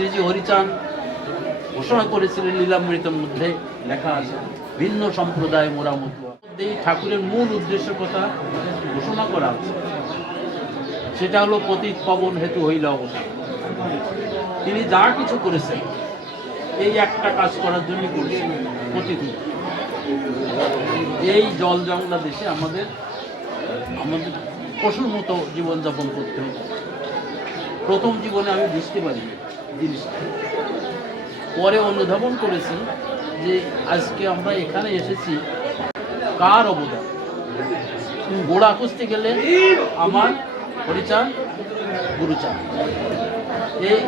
শ্রীজি হরিচান ঘোষণা করেছিলেন লীলামৃতের মধ্যে লেখা আছে, ভিন্ন সম্প্রদায় মোরা এই ঠাকুরের মূল উদ্দেশ্যের কথা ঘোষণা করা আছে সেটা হলো পতিত পবন হেতু হইল অবস্থা তিনি যা কিছু করেছেন, এই একটা কাজ করার জন্য করেছেন পতিত। এই জল জংলা দেশে আমাদের আমাদের পশুর মতো জীবনযাপন করতে হতো প্রথম জীবনে আমি বুঝতে পারি জিনিসটা। পরে অনুধাবন করেছি যে আজকে আমরা এখানে এসেছি কার অবদান? গোড়া খুঁজতে গেলে আমার হরিচাঁদ গুরুচাঁদ এই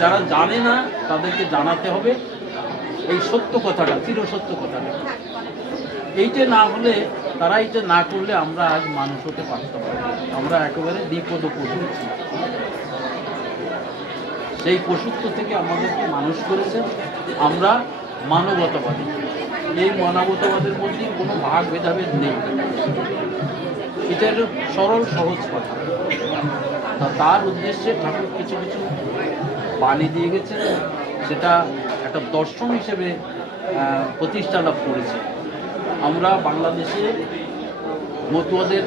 যারা জানে না, তাদেরকে জানাতে হবে এই সত্য কথাটা চির সত্য কথাটা। এইটা না হলে, তারা এইটা না করলে আমরা আজ মানুষ হতে পারতাম আমরা একেবারে দ্বিপদ পশু সেই পশুত্ব থেকে আমাদেরকে মানুষ করেছেন আমরা মানবতাবাদী। এই মানবতাবাদের মধ্যে কোনো ভাগ ভেদাভেদ নেই। এটা হলো সরল, সহজ কথা। তা তার উদ্দেশ্যে ঠাকুর কিছু কিছু বাণী দিয়ে গেছেন। সেটা একটা দর্শন হিসেবে প্রতিষ্ঠা লাভ করেছে। আমরা বাংলাদেশে মতুয়াদের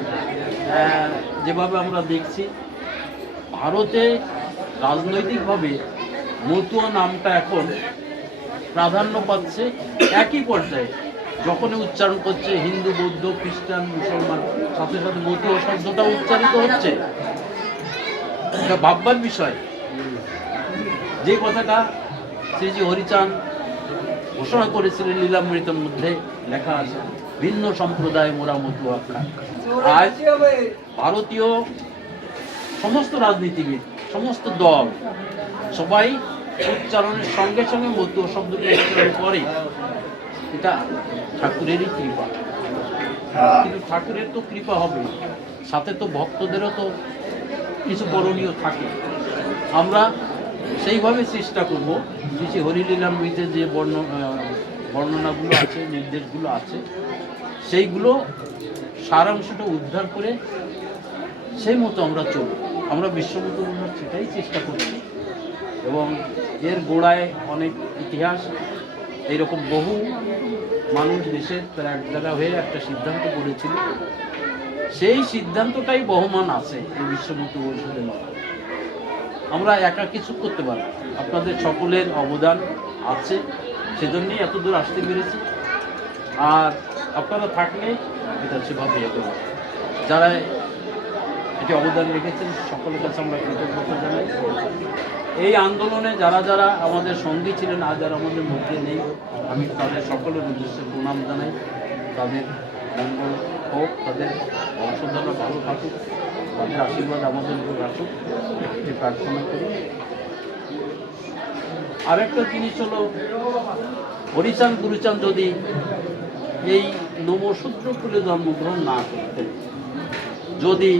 যেভাবে আমরা দেখছি, ভারতে রাজনৈতিকভাবে মতুয়া নামটা এখন প্রাধান্য পাচ্ছে একই পর্যায়ে। যখনই উচ্চারণ করছে হিন্দু, বৌদ্ধ, খ্রিস্টান, মুসলমান, সাথে সাথে মতুয়া শব্দটা উচ্চারিত হচ্ছে। এটা ভাববার বিষয়। যে কথাটা শ্রীজি হরিচাঁদ ঘোষণা করেছিলেন লীলামৃতের মধ্যে, লেখা আছে, ভিন্ন সম্প্রদায় মোরা মতুয়া আজ ভারতীয় সমস্ত রাজনীতিবিদ সমস্ত দল সবাই উচ্চারণের সঙ্গে সঙ্গে মধ্য শব্দটি উচ্চারণ করে। এটা ঠাকুরেরই কৃপা। কিন্তু ঠাকুরের তো কৃপা হবে। সাথে তো ভক্তদেরও তো কিছু করণীয় থাকে। আমরা সেইভাবে চেষ্টা করব। শ্রী হরিলীলামৃতের যে বর্ণ বর্ণনাগুলো আছে, নির্দেশগুলো আছে, সেইগুলো সারাংশটা উদ্ধার করে সেই মতো আমরা চলব। আমরা বোঝার সেটাই চেষ্টা করছি এবং এর গোড়ায় অনেক ইতিহাস এইরকম বহু মানুষ দেশের জায়গা হয়ে একটা সিদ্ধান্ত করেছিল। সেই সিদ্ধান্তটাই বহমান আছে এই বিশ্বমত পরিষদের মধ্যে। আমরা একা কিছু করতে পারি আপনাদের সকলের অবদান আছে, সেজন্যই এত দূর আসতে পেরেছি। আর আপনারা থাকলে এটা সেভাবে যারা এটি অবদান রেখেছেন। সকলের কাছে আমরা কৃতজ্ঞতা জানাই। এই আন্দোলনে যারা যারা আমাদের সঙ্গী ছিলেন, আজ আর আমাদের মধ্যে নেই। আমি তাদের সকলের উদ্দেশ্যে প্রণাম জানাই। তাদের মঙ্গল হোক, তাদের বংশধররা ভালো থাকুক, তাদের আশীর্বাদ আমাদের উপর রাখুক। এটি প্রার্থনা করি। আরেকটা জিনিস হলো, হরিচাঁদ গুরুচাঁদ যদি এই নমশূদ্র কুলে জন্মগ্রহণ না করতেন, যদি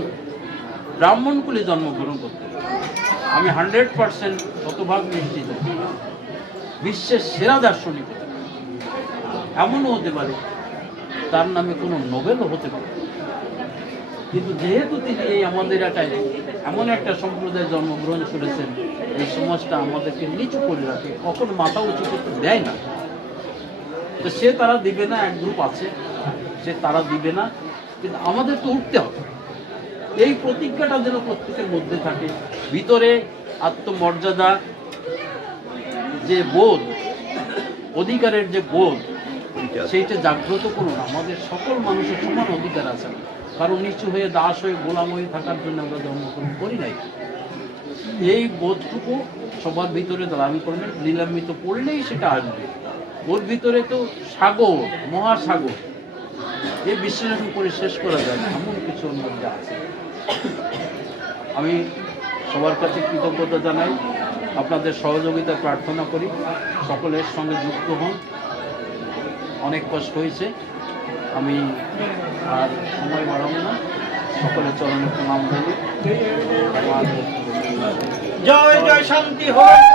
ব্রাহ্মণ কুলে জন্মগ্রহণ করতেন আমি হান্ড্রেড পার্সেন্ট শতভাগ নিশ্চিত বিশ্বের সেরা দার্শনিক এমনও হতে পারে, তার নামে কোনো নোবেলও হতে পারে। কিন্তু যেহেতু তিনি এই আমাদের এটাই এমন একটা সম্প্রদায়ে জন্মগ্রহণ করেছেন, এই সমাজটা আমাদেরকে নিচু করে রাখে, কখনো মাথা উঁচু করতে দেয় না। তো সে তারা দিবে না, এক গ্রুপ আছে, সে তারা দিবে না, কিন্তু আমাদের তো উঠতে হবে। এই প্রতিজ্ঞাটা যেন প্রত্যেকের মধ্যে থাকে। ভিতরে আত্মমর্যাদা যে বোধ, অধিকারের যে বোধ, সেইটা জাগ্রত করুন। আমাদের সকল মানুষের সমান অধিকার আছে। কারণ নিচু হয়ে, দাস হয়ে, গোলাম হয়ে থাকার জন্য আমরা জন্মগ্রহণ করি নাই। এই বোধটুকু সবার ভিতরে দাবি করবেন। লীলামিত পড়লেই সেটা আসবে। ওর ভিতরে তো সাগর, মহাসাগর। এই বিশ্লেষণ করে শেষ করা যায় এমন কিছু মধ্যে আছে। আমি সবার কাছে কৃতজ্ঞতা জানাই। আপনাদের সহযোগিতা প্রার্থনা করি। সকলের সঙ্গে যুক্ত হন। অনেক কষ্ট হয়েছে। আমি আর সময় বাড়াবো না। সকলের চরণে প্রণাম জানি। জয় জয়, শান্তি হোক